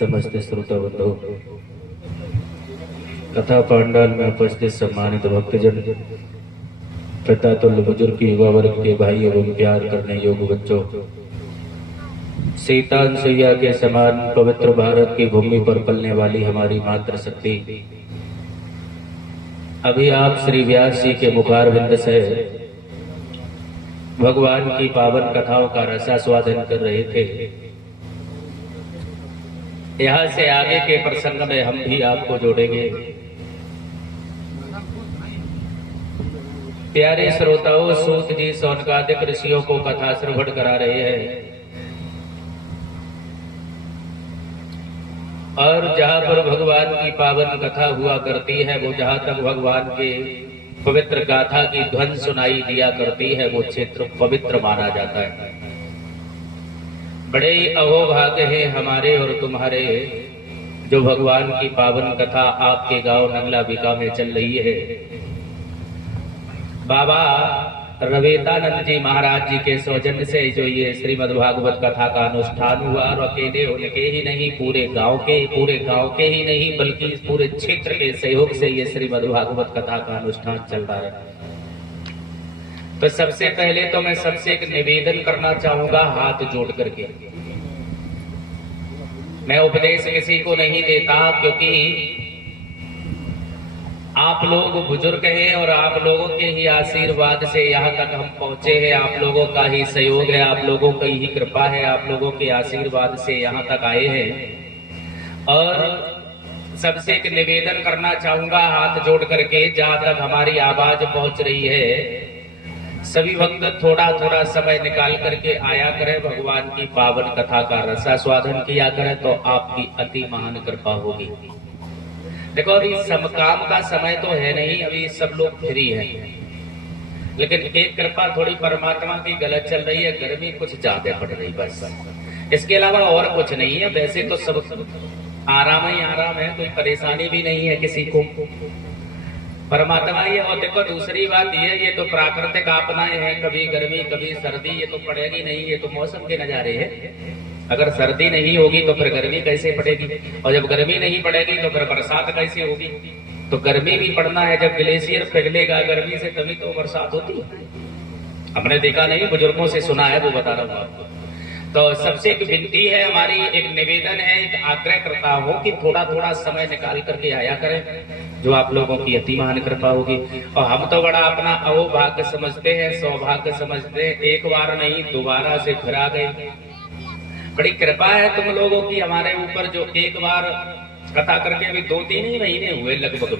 समस्त श्रोता बंधु, कथा पांडाल में उपस्थित सम्मानित भक्तजन, प्रतातुल्य बुजुर्ग युवा वर्ग के भाई एवं प्यार करने योग्य बच्चों, सीता सैया के समान पवित्र भारत की भूमि पर पलने वाली हमारी मातृशक्ति, अभी आप श्री व्यास जी के मुखारविंद से भगवान की पावन कथाओं का रसास्वादन कर रहे थे। यहाँ से आगे के प्रसंग में हम भी आपको जोड़ेंगे। प्यारे श्रोताओं, सूत जी सौनकादिक ऋषियों को कथा श्रवण करा रहे हैं और जहां पर भगवान की पावन कथा हुआ करती है, वो जहां तक भगवान के पवित्र गाथा की ध्वनि सुनाई दिया करती है, वो क्षेत्र पवित्र माना जाता है। बड़े अहोभाग्य है हमारे और तुम्हारे जो भगवान की पावन कथा आपके गांव नंगला बीका में चल रही है। बाबा रवेतानंद जी महाराज जी के सौजन्य से जो ये श्रीमद् भागवत कथा का अनुष्ठान हुआ, और अकेले उनके ही नहीं, पूरे गांव के ही नहीं बल्कि पूरे क्षेत्र के सहयोग से ये श्रीमद् भागवत कथा का अनुष्ठान चल रहा है। तो सबसे पहले तो मैं सबसे एक निवेदन करना चाहूंगा, हाथ जोड़ करके। मैं उपदेश किसी को नहीं देता, क्योंकि आप लोग बुजुर्ग हैं और आप लोगों के ही आशीर्वाद से यहाँ तक हम पहुंचे हैं। आप लोगों का ही सहयोग है, आप लोगों की ही कृपा है, आप लोगों के आशीर्वाद से यहाँ तक आए हैं। और सबसे एक निवेदन करना चाहूंगा, हाथ जोड़ करके, जहां तक हमारी आवाज पहुंच रही है, सभी भक्त थोड़ा थोड़ा समय निकाल करके आया करें, भगवान की पावन कथा का रसास्वादन किया करें, तो आपकी अति महान कृपा होगी। देखो, अभी समकाम का समय तो है नहीं, अभी सब लोग फ्री हैं, लेकिन एक कृपा थोड़ी परमात्मा की गलत चल रही है, गर्मी कुछ ज्यादा पड़ रही, बस इसके अलावा और कुछ नहीं है। वैसे तो सब आराम ही आराम है, कोई परेशानी भी नहीं है किसी को, परमात्मा ही है। और देखो दूसरी बात ये तो प्राकृतिक आपदाएं हैं, कभी गर्मी कभी सर्दी, ये तो पड़ेगी नहीं, ये तो मौसम के नजारे हैं। अगर सर्दी नहीं होगी तो फिर गर्मी कैसे पड़ेगी, और जब गर्मी नहीं पड़ेगी तो फिर बरसात कैसे होगी। तो गर्मी भी पड़ना है, जब ग्लेशियर पिघलेगा गर्मी से तभी तो बरसात होती है। हमने देखा नहीं, बुजुर्गों से सुना है, वो बता रहा हूँ आपको। तो सबसे एक विनती है हमारी, एक निवेदन है, एक आग्रह करता हूँ कि थोड़ा थोड़ा समय निकाल करके आया करें, जो आप लोगों की अति महान कृपा होगी। और हम तो बड़ा अपना अहोभाग्य समझते हैं, सौभाग्य समझते हैं, एक बार नहीं दोबारा से फिर आ गए। बड़ी कृपा है तुम लोगों की हमारे ऊपर, जो एक बार कथा करके अभी 2-3 ही महीने हुए, लगभग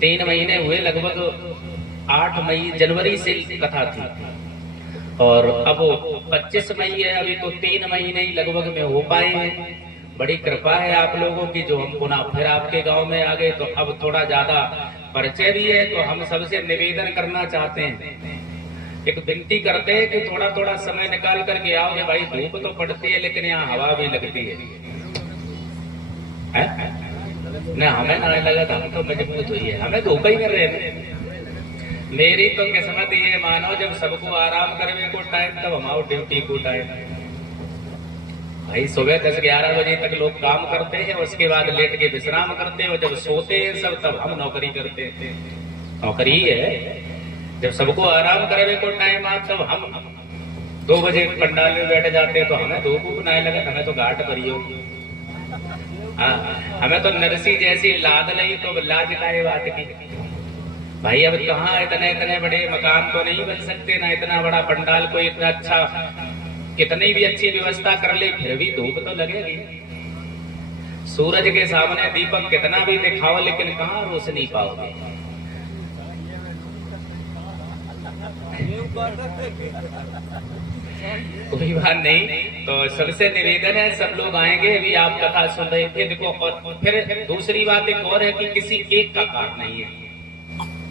3 महीने हुए, लगभग 8 जनवरी से कथा थी, और अब 25 मई है, अभी तो 3 महीने ही लगभग में हो पाए हैं। बड़ी कृपा है आप लोगों की, जो हम पुनः फिर आपके गांव में आ गए, तो अब थोड़ा ज्यादा परिचय भी है। तो हम सबसे निवेदन करना चाहते हैं, एक विनती करते हैं कि थोड़ा थोड़ा समय निकाल करके आओगे। भाई धूप तो पड़ती है, लेकिन यहाँ हवा भी लगती है न, हमें ना लगा था, हम तो मजबूत हुई है, हमें धूप ही कर रहे हैं। मेरी तो किस्मत ये मानो, जब सबको आराम करने को टाइम, तब हमारे ड्यूटी को टाइम। भाई सुबह 10-11 बजे तक लोग काम करते हैं, उसके बाद लेट के विश्राम करते हैं, और जब सोते हैं सब, तब हम नौकरी करते हैं। नौकरी ही है, जब सबको आराम करने को टाइम आ, तब हम 2 बजे पंडाल में बैठ जाते हैं। तो हमें धूप नहीं लगा, हमें तो घाट करी होगी। हाँ, हमें तो नरसी जैसी लाद नहीं, तो लाज का बात की। भाई अब कहाँ इतने बड़े मकान तो नहीं बन सकते, ना इतना बड़ा पंडाल, कोई इतना अच्छा, कितनी भी अच्छी व्यवस्था कर ले, फिर भी धूप तो लगेगी। सूरज के सामने दीपक कितना भी दिखाओ, लेकिन कहाँ रोशनी पाओगे। कोई बात नहीं, तो सबसे निवेदन है, सब लोग आएंगे। अभी आप कथा सुन रहे थे, देखो। और फिर दूसरी बात एक और है कि किसी एक का कार्य नहीं है,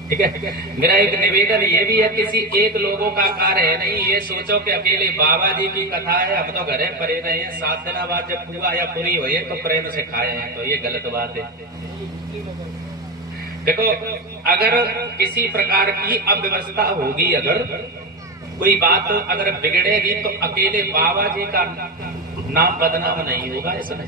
ठीक है। मेरा एक निवेदन ये भी है, किसी एक लोगों का कार्य है नहीं। ये सोचो कि अकेले बाबा जी की कथा है, हम तो घरे परे रहे हैं, 7 दिन बाद जब पूरा या पूरी हुई है तो प्रेम से खाए हैं, तो ये गलत बात है। देखो, अगर किसी प्रकार की अव्यवस्था होगी, अगर कोई बात अगर बिगड़ेगी, तो अकेले बाबा जी का नाम बदनाम नहीं होगा, ऐसा नहीं।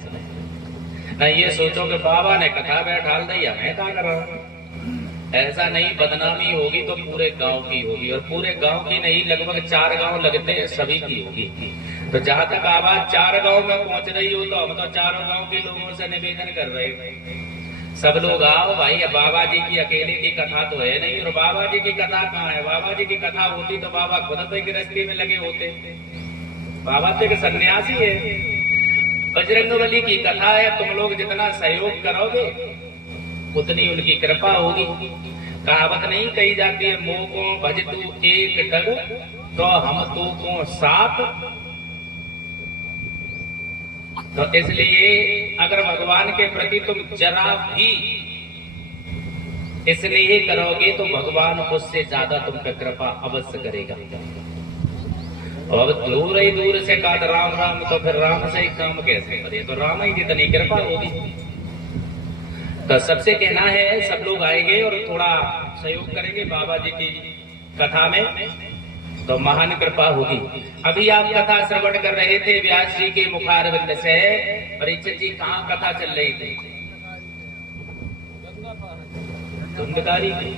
न ये सोचो कि बाबा ने कथा बैठाल दी हमें क्या कर रहा। ऐसा नहीं, बदनामी होगी तो पूरे गांव की होगी, और पूरे गांव की नहीं, लगभग 4 गांव लगते हैं, सभी की होगी। तो जहां तक आवाज 4 गांव में पहुंच रही हो, तो हम तो चारों गांव के लोगों से निवेदन कर रहे हैं, सब लोग आओ भाई। अब बाबा जी की अकेले की कथा तो है नहीं, और बाबा जी की कथा कहाँ है? बाबा जी की कथा होती तो बाबा खुद तो गृहस्थी में लगे होते। बाबा तो एक सन्यासी है। बजरंगबली की कथा है, तुम लोग जितना सहयोग करोगे उतनी उनकी कृपा होगी। कहावत नहीं कही जाती है, मोह को भज तू एक डग तो हम तो को 7। तो इसलिए अगर भगवान के प्रति तुम जरा भी इसलिए करोगे तो भगवान उससे ज्यादा तुम पे कृपा अवश्य करेगा। और अब दूर से कहा राम राम, तो फिर राम से ही काम कैसे करे? तो राम ही जितनी कृपा होगी। तो सबसे कहना है सब लोग आएंगे और थोड़ा सहयोग करेंगे बाबा जी की कथा में, तो महान कृपा होगी। अभी आप कथा श्रवण कर रहे थे व्यास जी के मुखारविंद से। परीक्षित जी कहाँ कथा चल रही थी? धुंधकारी की।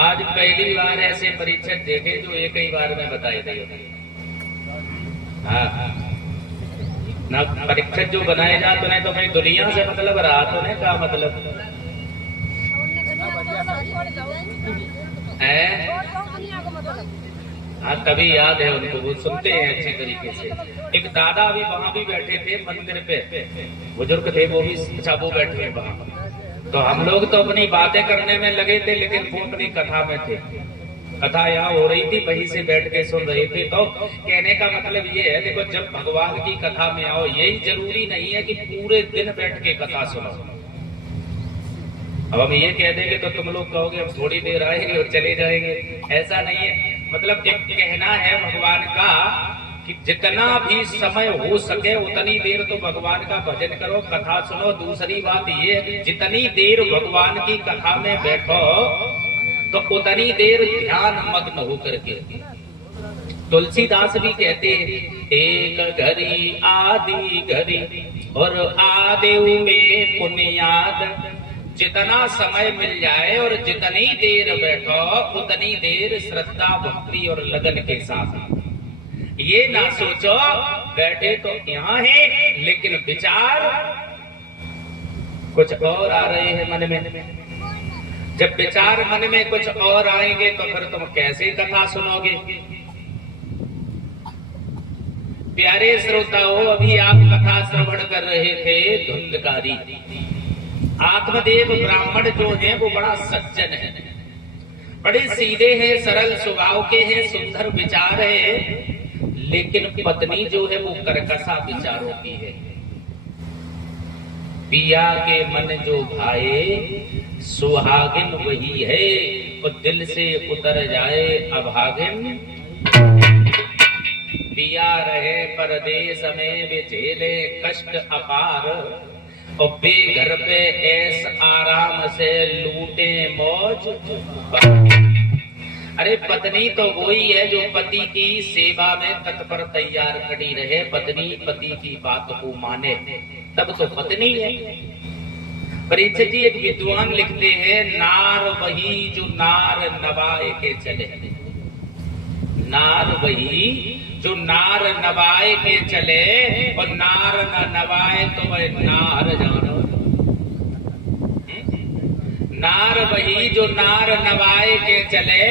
आज पहली बार ऐसे परीक्षित देखे जो एक ही बार में बताए थे। हाँ, ना परीक्षित जो बनाए जाते हैं तो भाई दुनिया से मतलब रहा तो नहीं क्या मतलब है? हाँ, तभी याद है उनको, वो सुनते हैं अच्छी तरीके से। एक दादा अभी वहां भी बैठे थे मंदिर पे, बुजुर्ग थे वो भी, अच्छा वो बैठे हैं वहां। तो हम लोग तो अपनी बातें करने में लगे थे, लेकिन वो अपनी कथा में थे। कथा यहाँ हो रही थी, वहीं से बैठ के सुन रहे थे। तो कहने का मतलब ये है, देखो जब भगवान की कथा में आओ, यही जरूरी नहीं है कि पूरे दिन बैठ के कथा सुनो। अब हम ये कह देंगे तो तुम लोग कहोगे हम थोड़ी देर आएंगे और चले जाएंगे, ऐसा नहीं है। मतलब एक कहना है भगवान का कि जितना भी समय हो सके उतनी देर तो भगवान का भजन करो, कथा सुनो। दूसरी बात ये है कि जितनी देर भगवान की कथा में बैठो तो उतनी देर ध्यान मग्न होकर के। तुलसीदास भी कहते हैं, एक घड़ी आदि घड़ी और आदेव में पुण्याद। जितना समय मिल जाए और जितनी देर बैठो उतनी देर श्रद्धा भक्ति और लगन के साथ। ये ना सोचो बैठे तो यहाँ है लेकिन विचार कुछ और आ रहे हैं मन में। जब विचार मन में कुछ और आएंगे तो फिर तुम कैसे कथा सुनोगे? प्यारे श्रोताओं, अभी आप कथा श्रवण कर रहे थे धुंधकारी। आत्मदेव ब्राह्मण जो है वो बड़ा सज्जन है, बड़े सीधे हैं, सरल स्वभाव के हैं, सुंदर विचार है। लेकिन पत्नी जो है वो कर्कशा विचारों की है। पिया के मन जो भाए सुहागिन वही है, और दिल से उतर जाए अभागिन। पिया रहे परदेश में वे झेले कष्ट अपार, और बेघर पे ऐस आराम से लूटे मौज। अरे पत्नी तो वही है जो पति की सेवा में तत्पर तैयार खड़ी रहे। पत्नी पति की बात को माने तब तो पत्नी है। परीक्षित जी एक विद्वान लिखते हैं, नार वही जो नार नवाए के चले। नार वही जो नार नवाए के चले, और नार न नवाए तो वह नार जानो। नार वही जो नार नवाए के चले,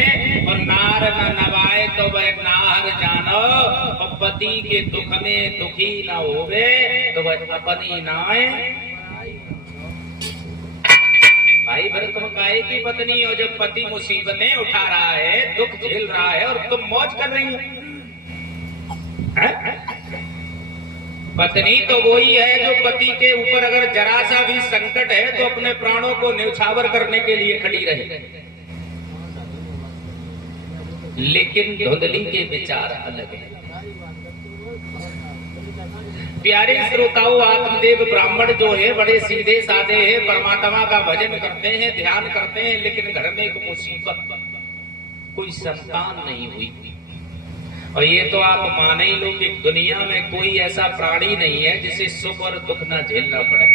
और नार न नवाए तो वह नार जानो। और पति के दुख में दुखी न होवे तो वह अपनी नाए। भाई फिर तुम काहे की पत्नी हो जब पति मुसीबतें उठा रहा है, दुख झेल रहा है, और तुम मौज कर रही हो? पत्नी तो वही है जो पति के ऊपर अगर जरा सा भी संकट है तो अपने प्राणों को न्यौछावर करने के लिए खड़ी रहे। लेकिन धुंधली के विचार अलग है। प्यारे श्रोताओं, आत्मदेव ब्राह्मण जो है बड़े सीधे साधे हैं, परमात्मा का भजन करते हैं, ध्यान करते हैं, लेकिन घर में एक मुसीबत, कोई संतान नहीं हुई। और ये तो आप मान ही लो कि दुनिया में कोई ऐसा प्राणी नहीं है जिसे सुख और दुख ना झेलना पड़े।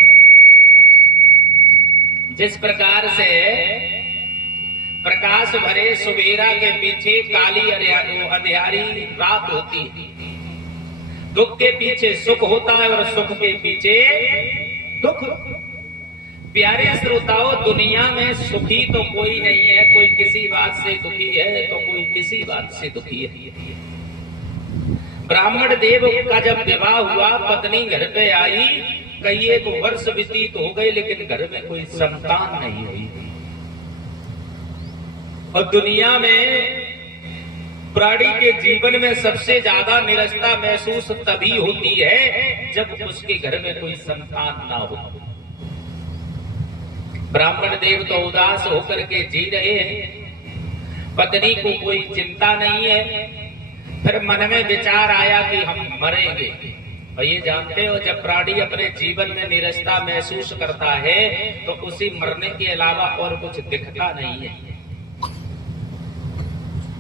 जिस प्रकार से प्रकाश भरे सुबेरा के पीछे काली अंधियारी रात होती है, दुख के पीछे सुख होता है और सुख के पीछे दुख। प्यारे श्रोताओं, दुनिया में सुखी तो कोई नहीं है, कोई किसी बात से दुखी है तो कोई किसी बात से दुखी है। ब्राह्मण देव का जब विवाह हुआ, पत्नी घर पे आई, कई एक वर्ष व्यतीत हो गए लेकिन घर में कोई संतान नहीं हुई। और दुनिया में प्राणी के जीवन में सबसे ज्यादा निराशा महसूस तभी होती है जब उसके घर में कोई संतान ना हो। ब्राह्मण देव तो उदास होकर के जी रहे हैं, पत्नी को कोई चिंता नहीं है। फिर मन में विचार आया कि हम मरेंगे। और ये जानते हो, जब प्राणी अपने जीवन में निराशा महसूस करता है तो उसी मरने के अलावा और कुछ दिखता नहीं है।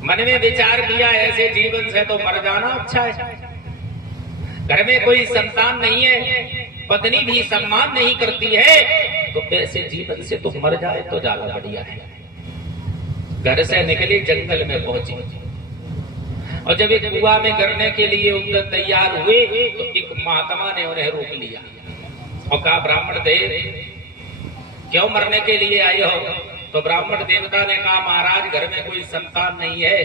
मन में विचार किया ऐसे जीवन से तो मर जाना अच्छा है। घर में कोई संतान नहीं है, पत्नी भी सम्मान नहीं करती है, तो ऐसे जीवन से तो मर जाए तो ज्यादा बढ़िया है। घर से निकली, जंगल में पहुंची और जब एक कुआं में गिरने के लिए उधर तैयार हुए तो एक महात्मा ने उन्हें रोक लिया और कहा, ब्राह्मण देव क्यों मरने के लिए आए हो? तो ब्राह्मण देवता ने कहा, महाराज घर में कोई संतान नहीं है,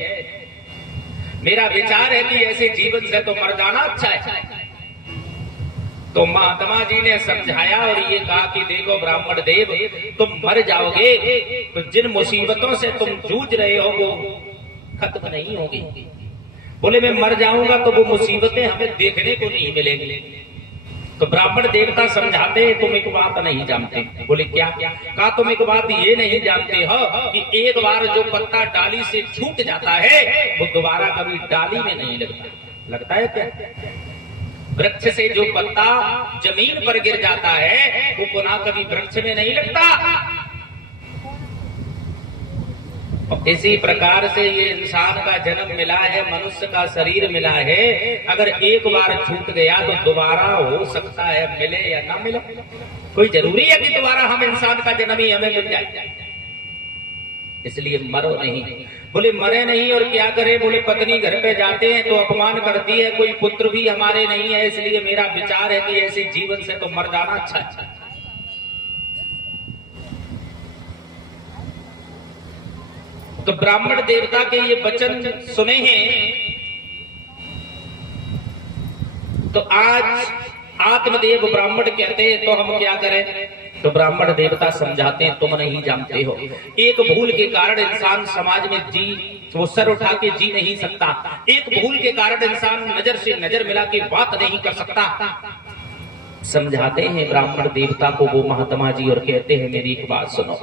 मेरा विचार है कि ऐसे जीवन से तो मर जाना अच्छा है। तो महात्मा जी ने समझाया और ये कहा कि देखो ब्राह्मण देव, तुम मर जाओगे तो जिन मुसीबतों से तुम जूझ रहे हो वो खत्म नहीं होगी। बोले मैं मर जाऊंगा तो वो मुसीबतें हमें देखने को नहीं मिलेंगी। तो ब्राह्मण देवता समझाते हैं, तुम एक बात नहीं जानते। बोले क्या? कहा तुम एक बात ये नहीं जानते हो कि एक बार जो पत्ता डाली से छूट जाता है वो दोबारा कभी डाली में नहीं लगता। लगता है क्या? वृक्ष से जो पत्ता जमीन पर गिर जाता है वो पुनः कभी वृक्ष में नहीं लगता। और इसी प्रकार से ये इंसान का जन्म मिला है, मनुष्य का शरीर मिला है, अगर एक बार छूट गया तो दोबारा हो सकता है मिले या ना मिले। कोई जरूरी है कि दोबारा हम इंसान का जन्म ही हमें मिल जाए? इसलिए मरो नहीं। बोले मरे नहीं और क्या करे? बोले पत्नी घर पे जाते हैं तो अपमान करती है, कोई पुत्र भी हमारे नहीं है, इसलिए मेरा विचार है कि ऐसे जीवन से तो मर जाना अच्छा है। तो ब्राह्मण देवता के ये वचन सुने हैं तो आज आत्मदेव ब्राह्मण कहते हैं तो हम क्या करें? तो ब्राह्मण देवता समझाते हैं, तुम नहीं जानते हो, एक भूल के कारण इंसान समाज में वो सर उठा के जी नहीं सकता। एक भूल के कारण इंसान नजर से नजर मिला के बात नहीं कर सकता। समझाते हैं ब्राह्मण देवता को वो महात्मा जी और कहते हैं, मेरी एक बात सुनो।